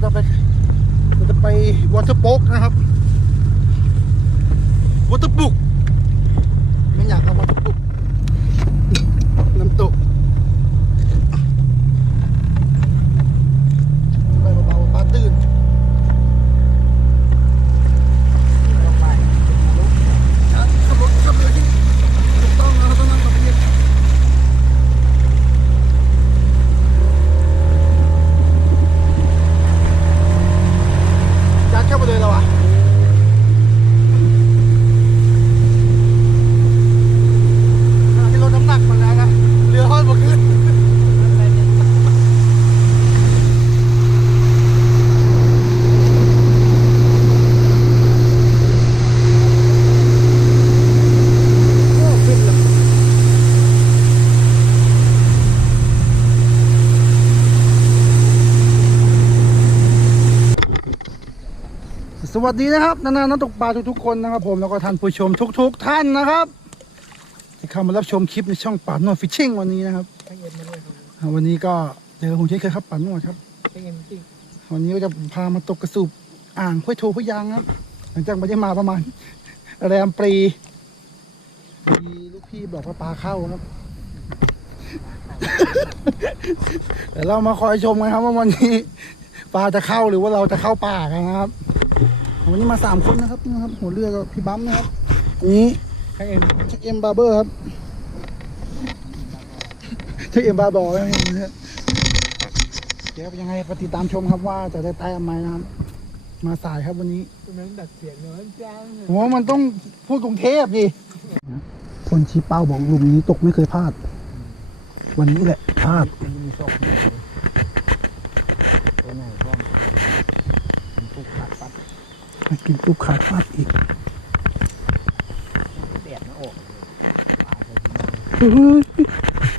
เตรียมตัวเราจะไปเราจะไปวอเตอร์โป๊กนะครับวอเตอร์บุกไม่อยากเอาวอเตอร์บุกน้ำตกไปเบาๆปลาตื่น ต้องไป ขับรถขับเรือที่ถูกต้องนะเราต้องนั่งขับเรือยัดเข้าไปเลยเราอะขณะที่ลดน้ำหนักมาแล้วนะเรือห้อยบกขึ้น โอ้ฟินเลย สวัสดีนะครับนานานักตกปลาทุกๆคนนะครับผมแล้วก็ท่านผู้ชมทุก ๆ ท่านนะครับ ที่เข้ามารับชมคลิปในช่องป่านวดฟิชชิ่งวันนี้นะครับวันนี้ก็เจอผมเช่นเคยครับป่านวดครับให้เย็นจริงวันนี้ก็จะพามาตกกระสูบอ่างห้วยโถห้วยยางครับ หลังจากไม่ได้มาประมาณแรมปรีมีลูกพี่บอกว่าปลาเข้าครับเดี๋ยวเรามาคอยชมกันครับว่าวันนี้ปลาจะเข้าหรือว่าเราจะเข้าป่ากันนะครับ วันนี้มาสามคนนะครับนี่นะครับหัวเรือกับพี่บั๊มนะครับอันนี้ให้เย็นเช็คเอ็มบาร์เบอร์ครับเช็คเอ็มบาร์บอร์นะฮะเดี๋ยวยังไงปฏิดตามชมครับว่าจะได้แต้มไหมนะครับ มาสายครับวันนี้คุณนั้นดัดเสียงเนอะจ้างผมว่ามันต้องพูดกรุงเทพดิคนชี้เป้าบอกหลุมนี้ตกไม่เคยพลาด วันนี้แหละพลาด มันมีโชคดีตัวไหนพ่อมมันทุกขาดปั๊บ มา กินตุ๊บขาดพลาดอีก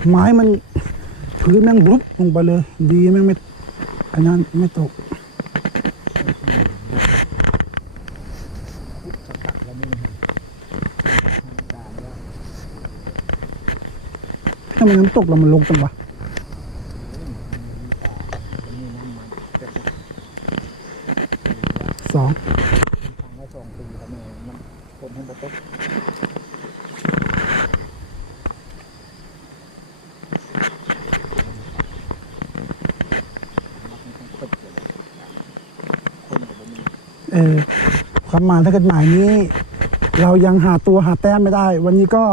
ไม้มันพื้นแม่งรุบลงไปเลย ดีแม่งไม่อันนั้นไม่ตกทำไมน้ำตกเรามันลงจังวะ มันมีน้ำมันแต่ทุก สอง ครั้งละสองปีแล้วเนี่ยมันคนให้บตก เออความหมายถ้าเกิดหมายนี้ เรายังหาตัวหาแต้มไม่ได้ วันนี้ก็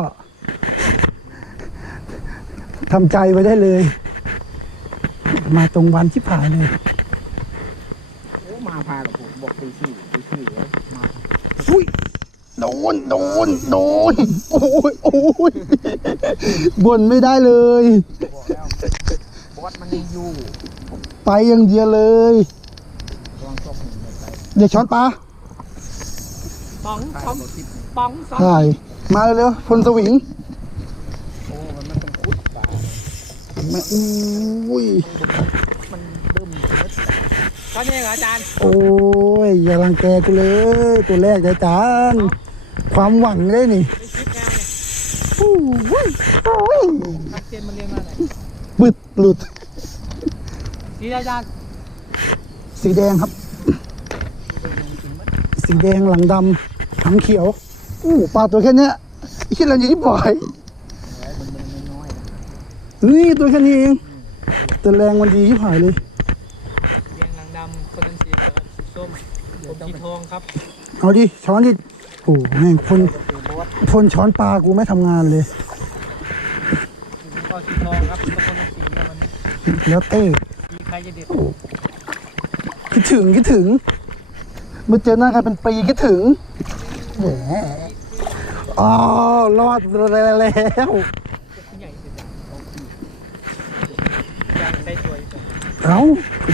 ทำใจไว้ได้เลย มาตรงวันที่ผ่านเลยโอ้มาพากับผมบอกตีสี่ตีสี่แล้วมาอุ้ยโดนโดนโดนโอ้ยโอ้ยบ่นไม่ได้เลย บอกแล้วบอสมันยังอยู่ ไปอย่างเดียวเลย กำลังตกหนึ่งไป เดี๋ยวช้อนปลาป๋องใต้ป๋องรถติดป๋องสองถ่าย มาเร็วๆพลสวิงโอ้มันมันต้องคุดปลาแม่อุ้ยมันเริ่มเม็ดก็เนี่ยเหรออาจารย์ โอ้ย อย่ารังแกกูเลย ตัวแรกอาจารย์ ความหวังเลยนี่ไม่คิดงานเนี่ยโอ้ยโอ้ยทักเจนมาเรียนมาไหนบึดหลุดดีอาจารย์ สีแดงครับ สีแดงหลังดำหางเขียวอู้ปลาตัวแค่เนี้ยไอ้ที่เรายิ่งบ่อยแล้วมันมันน้อยๆนะนี่ตัวแค่นี้เองแต่แรงมันดีที่หายเลยเรียงหลังดำคนนั้นสีเหลืองสีส้มผมสีทองครับเอาดิช้อนดิโอ้แม่งพ่นคือบอสพ่นช้อนปลากูไม่ทำงานเลยก็สีทองครับแล้วคนนั้นสีเนี่ยมันแล้วเต้สีใครจะเด็ดคิดถึงคิดถึง เมื่อเจอหน้ากันเป็นปีคิดถึงแหมอ๋อรอดแล้วใหญ่สุดอย่างใหญ่ใส่สวเอ้า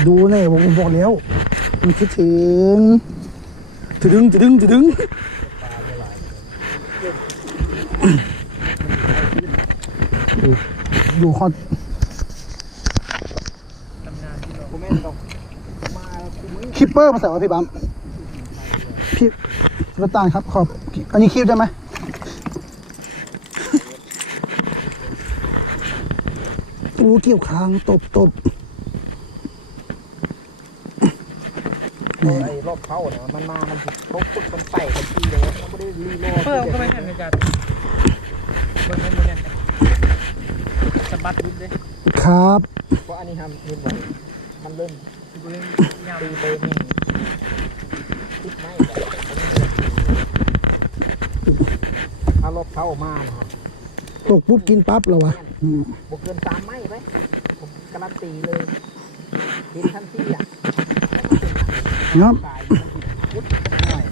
ดูเนี่ยผมบอกแล้วมันคิดถึงถึดึงถึดึงถึดึงดูดูฮอตผมไม่ตกมาคุมือคิปเปอร์มาใส่ไว้พี่บัม พี่รถตาลครับ ขอบ อันนี้คีบได้ไหมโอ้เกี่ยวคางตบตบไอ้รอบเข้าเนี่ยมันมา มันตกปุ๊บมันไต่กันทีเลยมันไม่ได้รีโหลดเพิ่มก็ไม่ทันในการเบิ่งให้มันเนี่ยสะบัดยุบเลยครับ เพราะอันนี้ทำเห็นว่ามันเริ่มเบิ่งยาวตีเบน นี่คิดไม่แบบถ้ารอบเข้ามานะฮะตกปุ๊บกินปั๊บเหรอวะอืมบวกเกินสามไม้ไหมผมการันตีเลยเห็นทันทีอะครับตายมันยุบหน่อย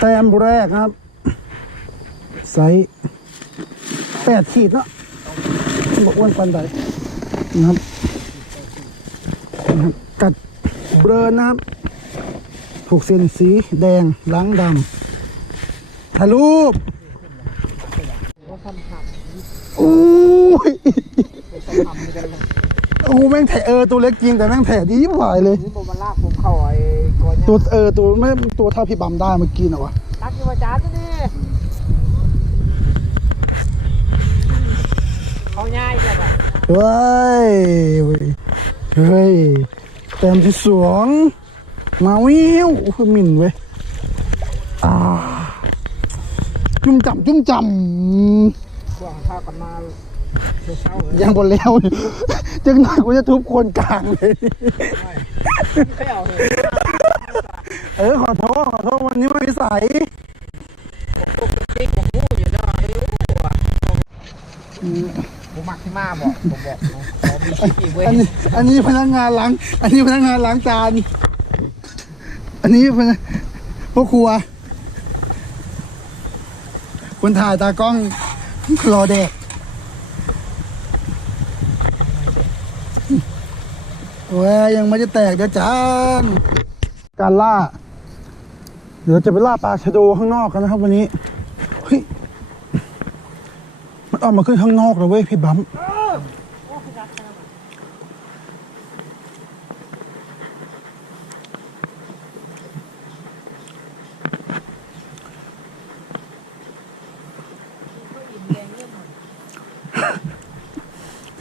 แต้มแรกครับไซส์แปดขีดเนาะบอกอ้วนปันใดนะครับนะครับกัดเบลอนะครับ ถูกเส้นสีแดงล้างดำถ่ายรูปว่าทำทำโอ้ยทำกันเลยโอ้โหแม่งแถเออตัวเล็กจริงแต่แม่งแถดียิ่งหายเลยนี่ผมมาลากผมเข้าไอ้กอนตัวเออตัวไม่ตัวเท่าพี่บัมได้เมื่อกี้นะวะรักอยู่อาจารย์นี่เขาง่ายจังอะเฮ้ยเฮ้ยแต้มที่สอง มาวิวโอ้โหหมิ่นเว้ยอ่าจุ่มจำจุ่มจพวกข้าวกันมาเช้าเลยำยังบนแล้วอยู่จังหน่อยกูจะทุบคนกลางเลยไม่เอาเลยเออขอโทษขอโทษวันนี้ไม่มีสายจริงผมพูดอยู่นะไอ้รู้อะผมมักที่มาบอกผมบอกนะขอมีชีวิตเว้ยอันนี้อันนี้พนักงานล้าง อันนี้พนักงานล้างจาน อันนี้พนักครัว คนถ่ายตากล้องรอเด็กโอ้ยยังไม่จะแตกเดี๋ยวจานการล่า เดี๋ยวจะไปล่าปลาชะโดข้างนอกกันนะครับวันนี้ เฮ้ย มันออกมาขึ้นข้างนอกแล้วเว้ยพี่บัม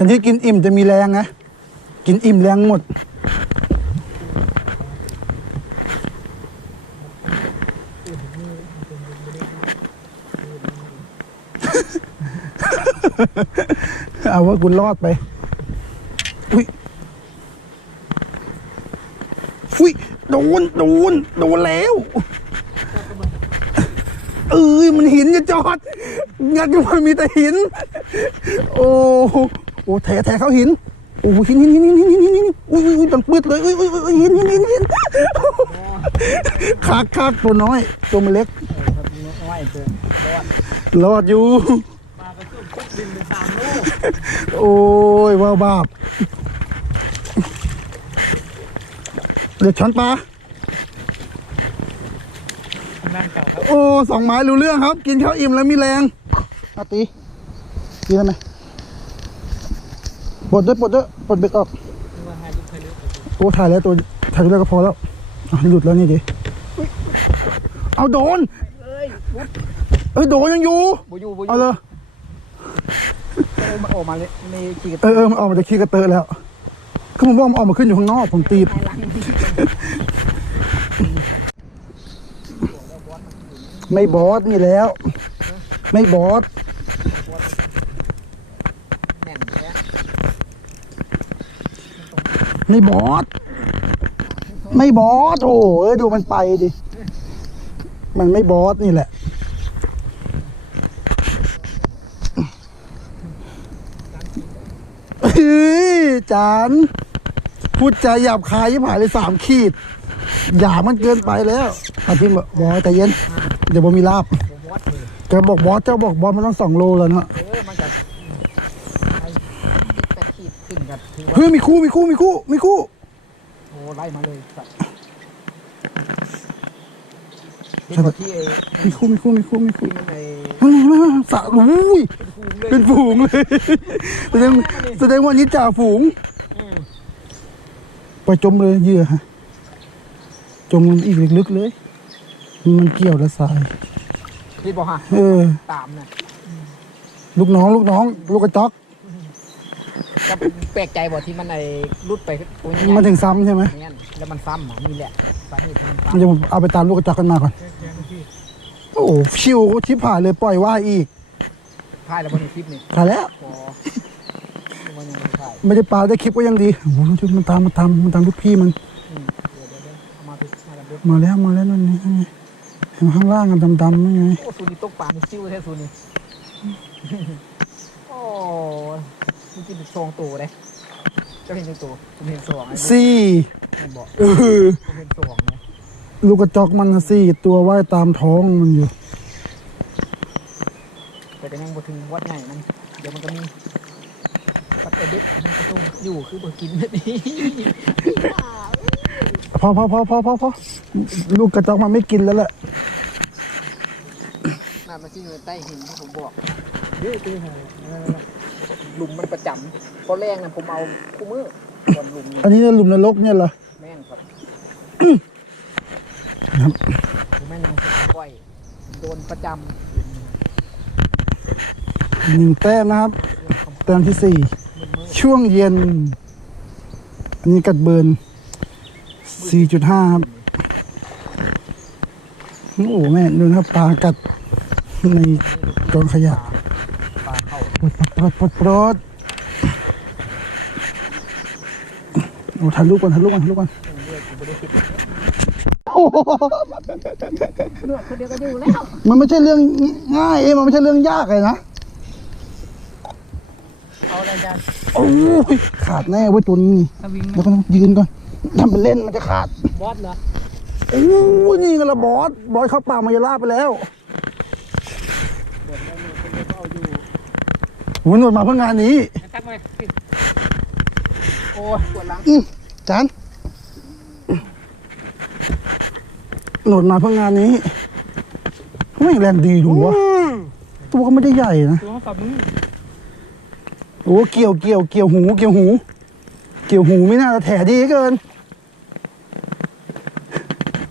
นที่กินอิ่มจะมีแรงนะ กินอิ่มแรงหมด เอาว่ากูรอดไป อุ้ยอุ้ยโดน โดน โดนแล้ว เอ้ยมันหินจะจอด งัดมันมีแต่หิน โอ้ โอ้แถแถเขาหินโอ้หินหินหินหินหินหินหินอุ้ยอุ้ยมันปืดเลยอุ้ยอุ้ยอุ้ยหินหินหินหินคาากตัวน้อย ตัวมันเล็กรอดอยู่โอ้ยว้าบ้าเดี๋ยวช้อนปลาโอ้สองไม้รู้เรื่องครับ กินข้าวอิ่มแล้วมีแรงอาตีกินทำไม ปลดด้วยปลดด้วยปลดเบ็ดออกมาให้ลูกให้ลูกโอ้ถ่ายแล้วตัวถ่ายแล้วก็พอแล้วอะหลุดแล้วนี่ดิเอาโดนเอ้ยเอ้ยโดนยังอยู่บูยูบูยูเอาเลยมาออกมาเลยในขี่กระเออเออมันออกมาจากขี้กระเตอะแล้วก็ผมบอกมันออกมาขึ้นอยู่ข้างนอกผมตีบไทยลังไม่บอสนี่แล้ว ไม่บอส แน่นแค่ ไม่บอสไม่บอสโอ้เอ้ยดูมันไปดิ มันไม่บอสนี่แหละเฮ้ยจานพูดใจหยาบคายยิ่งหายเลยสามขีดหยาบมันเกินไปแล้วอาพิมพ์บอกบอสใจเย็น เดี๋ยวบอมีลาบผมวัดเลยแกบอกบอสเจ้าบอกบอสมันต้องสองโลแล้วเนาะ เออมันจะไอ้แปดขีดขึ้นกันถือว่า เฮ้ยมีคู่มีคู่มีคู่มีคู่โอ้ไล่มาเลยสัตว์เห็นบ่ที่ไอ้มีคู่มีคู่มีคู่มีคู่ที่มันไอ้มันมันสะอุ้ยเป็นภูมิเลยเป็นฝูงเลยแสดงแสดงว่านี้จ่าฝูงอืมปล่อยจมเลยเหยื่อฮะจมลงอีกลึกๆเลย มันเกี่ยวและสายพี่บอกฮะเออตามนะลูกน้อง ลูกน้อง ลูกกระจอก ก็แปลกใจบ่ที่มันไอ้รุดไปตัวใหญ่มาถึงซ้ำใช่ไหมอย่างนั้นแล้วมันซ้ำอะนี่แหละสาเหตุที่มันซ้เดี๋ยวผมเอาไปตามลูกกระจอกกันมาก่อน โอ้โหชิวชิบหายเลยปล่อยว่ายอีกำถ่ายแล้วบนคลิปนี่ถ่ายแล้ว พอมันยังไม่ถ่ายไม่ได้ปลาได้คลิปก็ยังดีโอ้โหชุดมันตามมันตามมันตามลูกพี่มัน อืมเดี๋ยวเดี๋ยวเดี๋ยวเอามาพิมาแล้วเดี๋ยวมาแล้วมาแล้วนั่นนี่นั่นไงเห็นข้างล่างกันดำๆนั่นไง โอ้ซูนี่ตกปลามีซิวแท้ซูนี่โอ้ มันกินเป็นซองตัวเลยเจ้าเห็นเป็นตัวผมเห็นสองไอ้สี่ผมบอกเออผมเห็นสองนะลูกกระจอกมันน่ะสี่ตัวว่ายตามท้องมันอยู่ แต่ก็ยังบ่ถึงวัดใหญ่มันเดี๋ยวมันก็มีปัดไอเด็ดมันก็ต้องอยู่คือบ่กินแบบนี้พอพอพอพอพอพอลูกกระจอกมันไม่กินแล้วแหละน่ามาที่ใต้หินที่ผมบอกเยอะตัวหา หลุมมันประจำเพราะแรงนะผมเอาคู่มือก่อนหลุมเนี่ยอันนี้หลุมนรกเนี่ยเหรอ แม่นครับครับผมแม่นางสุดก้อย โดนประจหนึ่งแต้มนะครับ แต้มที่สี่ำมือมือช่วงเย็น อันนี้กัดเบิร์นสี่จุดห้าครับ โอ้โหแม่ดูนะครับปลากัดในกองขยะปลาเข้า ปลดปลดปลดปลดโอ้ทันลูกก่อนทันลูกก่อนทันลูกก่อนโอ้โหลวกคนเดียวก็อยู่แล้วมันไม่ใช่เรื่องง่ายเองมันไม่ใช่เรื่องยากเลยนะเอาอะไรกันโอ้ยขาดแน่เว้ยตัวนี้นี่สวิงแล้วก็ต้องยืนก่อนทำเป็นเล่นมันจะขาดบอสเหรอโอ้ยนี่กันละบอสบอสเข้าป่ามายาลาไปแล้ว เดี๋ยวเราคนเดียวก็เอาอยู่ หูหนวดมาเพื่องานนี้ตักมาโอ้ยปวดหลังอืมจานหนวดมาเพื่องานนี้ไม่งแรงดีดูวะตัวก็ไม่ได้ใหญ่นะตัวฝ่ามือโอ้เกี่ยวเกี่ยวเกี่ยวหู เกี่ยวหู เกี่ยวหูไม่น่าจะแถดีเกิน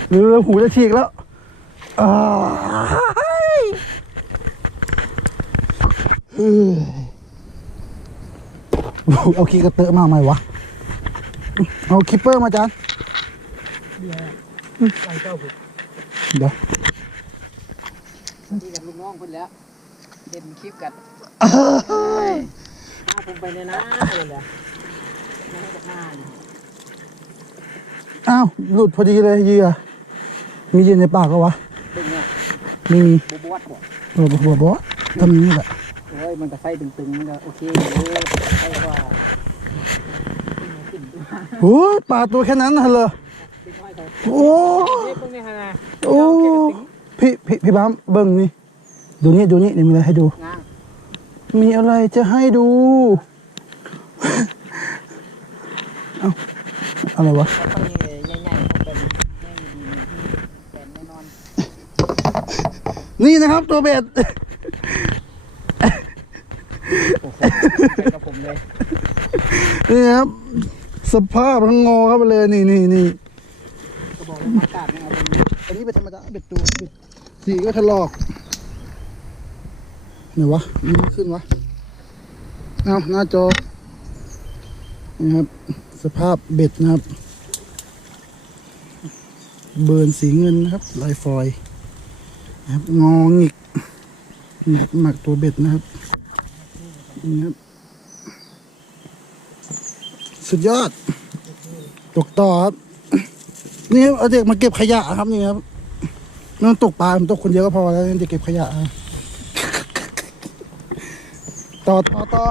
หรือหูจะฉีกแล้วอ่าเอ้ย เอาคีย์กระเตอะมาไหมวะ เอาคิปเปอร์มาจานไล่เจ้าผมเดี๋ยวที่กับลูกน้องคนแล้วเด่นคลิปกันพาผมไปเลยนะเลยแหละไม่ให้กับหน้าอยู่อ้าวหลุดพอดีเลยเหยื่อมีเหยื่อในปากก็วะตึงเนี่ยไม่มีบวบวดบอกเออบอกบอกทำนี้แหละ โอ้ยมันก็ไส้ตึงๆมันก็โอเคอยู่ใช่ว่าโอ้ยปลาตัวแค่นั้นน่ะเหรอโอ้โอ้พี่พี่พี่บ้ามเบิ่งนี่ดูนี่ดูนี่เดี๋ยวมีอะไรให้ดู มีอะไรจะให้ดูเอาอะไรวะนี่นะครับตัวเบ็ด โอ้โหใส่กับผมเลย นี่ครับ สภาพทั้งงอเข้าไปเลยนี่นี่นี่ก็บอกว่าอากาศไม่เอาเป็นอันนี้เป็นธรรมดาเบ็ดตัวเบ็ดสีก็ถลอกไหนวะมันไม่ขึ้นวะเอาหน้าจอนี่ครับ สภาพเบ็ดนะครับ เบิร์นสีเงินนะครับลายฟอยล์นะครับงองิกนี่ครับหมักตัวเบ็ดนะครับ นี่ครับ สุดยอด ตกต่อครับ นี่ครับเอาเด็กมาเก็บขยะครับนี่ครับไม่ต้องตกปลาผมตกคนเดียวก็พอแล้วจะเก็บขยะครับต่อต่อต่อ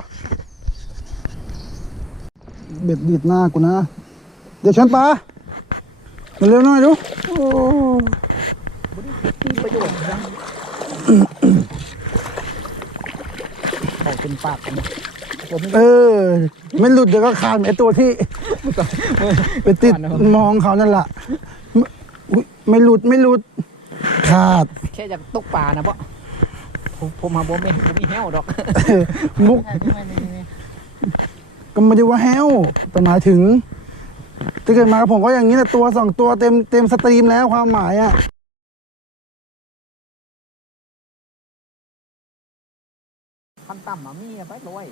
เบ็ดดีดหน้ากูนะ เดี๋ยวฉันปลามาเร็วหน่อยดูโอ้มีประโยชน์นะ เขาเป็นปากกันนะผมไม่เออไม่หลุดเดี๋ยวก็ขาดไอตัวที่ ไปติดมองเขานั่นแหละไม่อุ๊ยไม่หลุดไม่หลุดขาด แค่อยากตกปลานะเพราะผมผมหาบ่ไม่ผมมีแห้วดอกมุกใช่ที่มันนี่นี่ก็ไม่ได้ว่าแฮวแต่หมายถึงถ้าเกิดมากับผมก็อย่างนี้แหละตัวสองตัวเต็มเต็มสตรีมแล้วความหมายอะ ต่ำมามีอะไปร้อย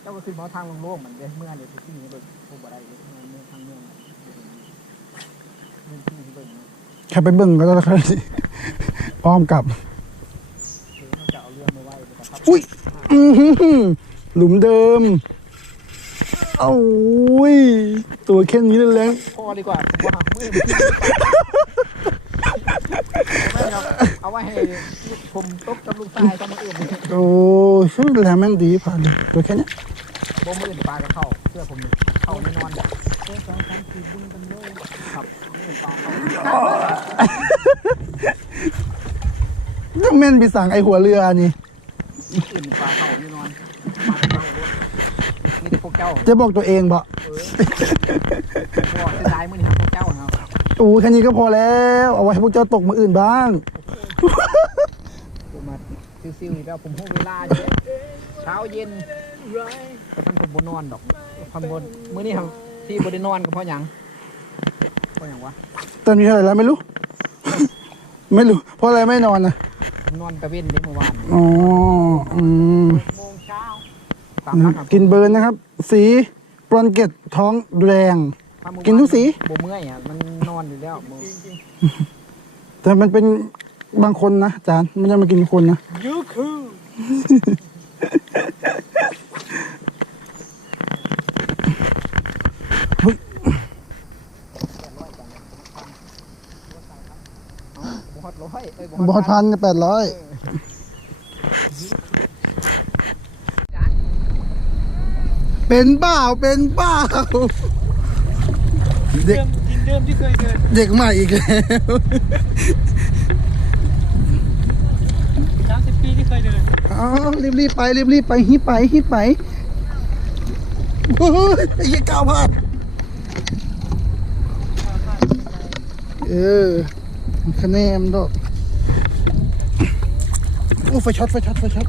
เจ้าก็ขึ้นมาทางโล่งๆมันเด้เมื่อเดี๋ยวที่นี่เบิ่งผมบ่ได้เด้เมื่อทางเมืองเมืองที่นี่เบิ่งแค่ไปเบิ่งก็แล้วค่อยอ้อมกลับเดี๋ยวมันจะเอาเรือมาไว้เลยครับอุ้ยอื้อหือหลุมเดิมโอ้ยตัวแค่นี้เลยแรงพอดีกว่าผมว่ามือ ไม่หรอกเอาไว้ให้ผมตกกับลูกชายตอนมื้ออื่นโอ้ยชื่อแรงแม่งดีผ่านเลยตัวแค่เนี้ยบ่มื้ออื่นปลาก็เข้าเพื่อผมเข้าแน่นอนเจ้าสองสามสี่บึ้งกันเลยครับมื้ออื่นปลาเข้าต้องแม่นไปสั่งไอหัวเรือนี่มื้ออื่นปลาเข้าแน่นอนมาเข้าเลยมีแต่พวกเจ้าจะบอกตัวเองบ่ โอ้แค่นี้ก็พอแล้ว เอาไว้ให้พวกเจ้าตกมาอื่นบ้าง ผมมาซิวๆอีกแล้วผมหูเวลาอยู่เลยเช้าเย็นแต่ท่านผมบ่นอนดอกคำบนมื้อนี้ครับที่บ่ได้นอนก็เพราะหยังเพราะหยังวะตอนนี้เท่าไหร่แล้วไม่รู้ ไม่รู้ เพราะอะไรไม่นอนนะผมนอนตะเว้นเด้เมื่อวานอ๋ออืมโมงเช้าตามนัดครับกินเบิร์นนะครับ สี ปรอนเกตท้องแดงถ้าเมื่อวา กินทุกสีบ่เมื่อยอะมันนอนอยู่แล้วมื้อแต่มันเป็นบางคนนะอาจารย์ไม่ได้มากินคนนะยูคือบ่ฮอดร้อยเอ้ยบอดพันแปดร้อยเป็นเปล่าเป็นเปล่า เด็กเดิมกินเดิมที่เคยเดินเด็กใหม่อีกแล้วสามสิบปีที่เคยเดินอ๋อรีบรีบๆไปรีบรีบๆไปฮิปไปฮิปไปโอ้ยไอ้ยี่ก้าวพลาดเออคะแนนดอกโอ้ไฟช็อตไฟช็อตไฟช็อต